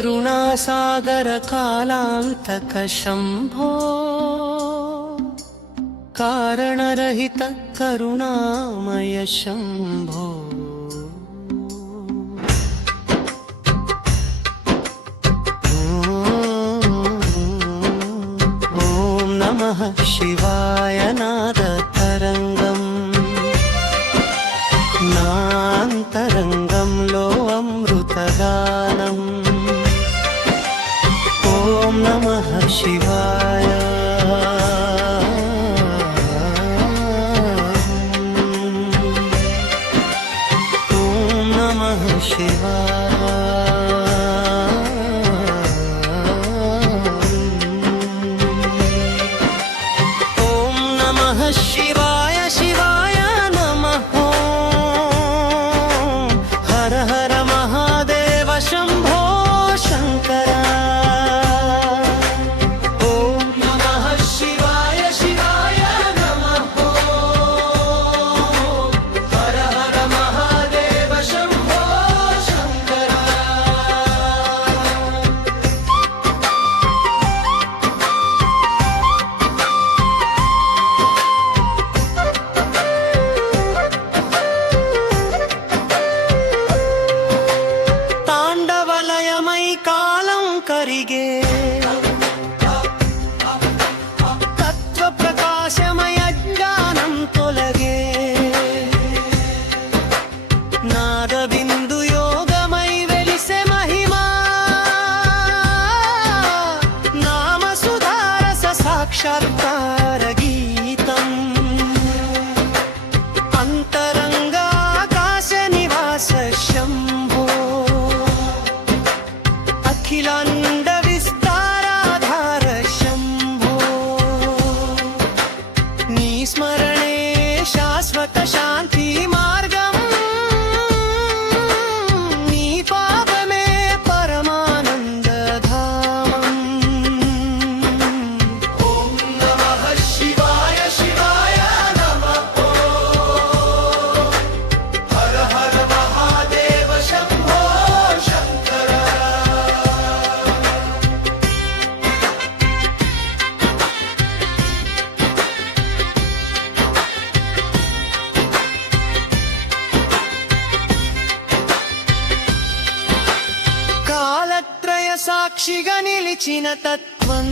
करुणासागर कालांतक शंभो कारणरहित करुणामय शंभो ॐ नमः शिवाय नादतरंगम् नान्तरंगंलो अमृतगानम् ॐ नमः शिवाय ॐ नमः शिवाय ॐ नमः शिवाय शिवाय नमः हर हर महादेव शंभो शंकर ಕರಿಗೆ ತತ್ವ ಪ್ರಕಾಶಮಯ ಜ್ಞಾನಂ ತೊಲಗೆ ನಾದ ಬಿಂದು ಯೋಗಮೈ ವೆಲಿಸೆ ಮಹಿಮಾ ನಾಮ ಸುಧಾರಸ ಸಾಕ್ಷಾತ್ಕಾರ ಗೀತಂ ಅಂತರಂಗ ಆಕಾಶ ನಿವಾಸ ಶಂಭೋ अखिलांड विस्ताराधार शंभो नी स्मरणे शाश्वत शांति मार्गम नी पाद में परमानंद धामम ओम नमः शिवाय शिवाय नमः हर हर महादेव शंभो शंकर కాలత్రయ సాక్షిగా నిలిచిన తత్వం